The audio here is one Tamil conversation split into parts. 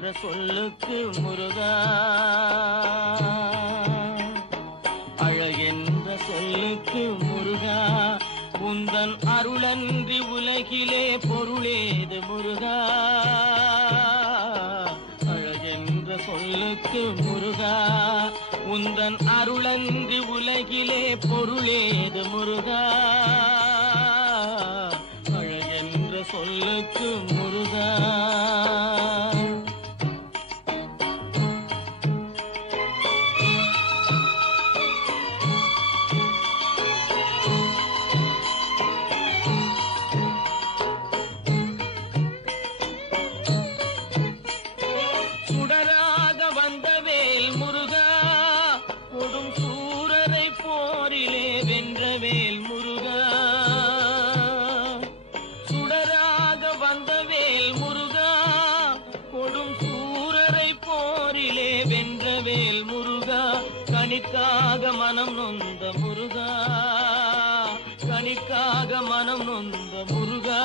என்ற சொல்லுக்கு முருகா, அழகென்ற சொல்லுக்கு முருகா, உந்தன் அருளன்றி உலகிலே பொருளேது முருகா. அழகென்ற சொல்லுக்கு முருகா, உந்தன் அருளன்றி உலகிலே பொருளேது முருகா. அழகென்ற சொல்லுக்கு முருகா. சுடராக வந்த வேல் முருகா, கொடும் சூரரை போரிலே வென்ற வேல் முருகா. சுடராக வந்த வேல் முருகா, கொடும் சூரரை போரிலே வென்ற வேல் முருகா. கனிக்காக மனம் நொந்த முருகா, கனிக்காக மனம் நொந்த முருகா.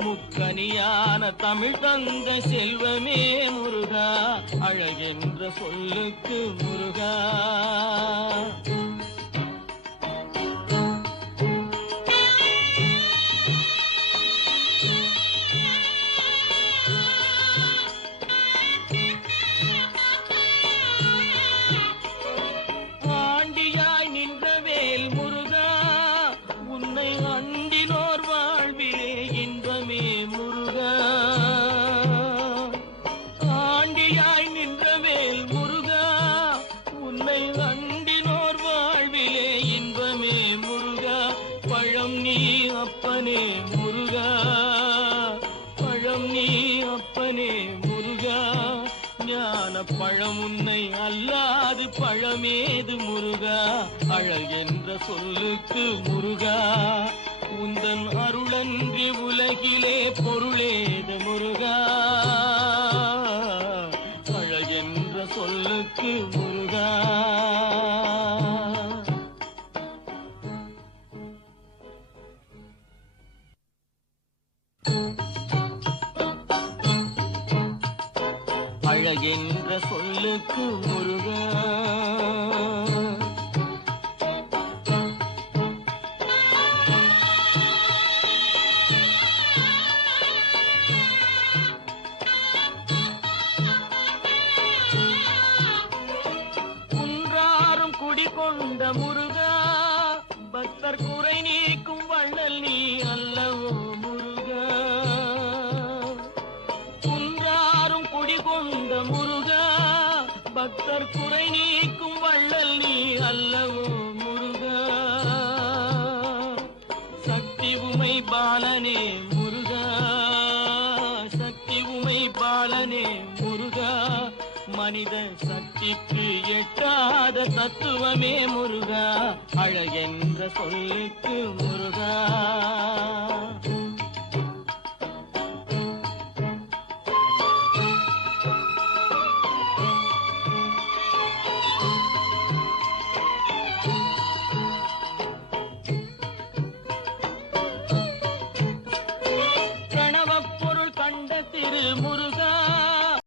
முக்கனியான தமிழ் தந்த செல்வமே முருகா, அழகென்ற சொல்லுக்கு முருகா. ஆண்டியாய் நின்ற வேல் முருகா, உன்னை அண்டினோர் வாழ்விலே இன்பமே முருகா. ஆண்டியாய் நின்ற வேல் முருகா, உன்னை அண்டினோர் வாழ்விலே இன்பமே முருகா. பழம் நீ அப்பனே முருகா, பழம் நீ அப்பனே முருகா. ஞான பழம் உன்னை அல்லாது பழமேது முருகா. அழகென்ற சொல்லுக்கு முருகா, உந்தன் அருளன்றி உலகிலே பொருளேது முருகா. அழகென்ற சொல்லுக்கு முருகா. அழகென்ற சொல்லுக்கு முருகா. குன்றாரும் குடிகொண்ட முருகா, பக்தர் குறை நீக்கும் வள்ளல் நீ அல்லவோ முருகா. குன்றாரும் குடிகொண்ட முருகா, பக்தர் குறை நீக்கும் வள்ளல் நீ அல்லவோ முருகா. சக்தி உமை பாலனே முருகா, சக்தி உமை பாலனே முருகா. மனித சக்திக்கு எட்டாத தத்துவமே முருகா. அழகென்ற சொல்லுக்கு முருகா.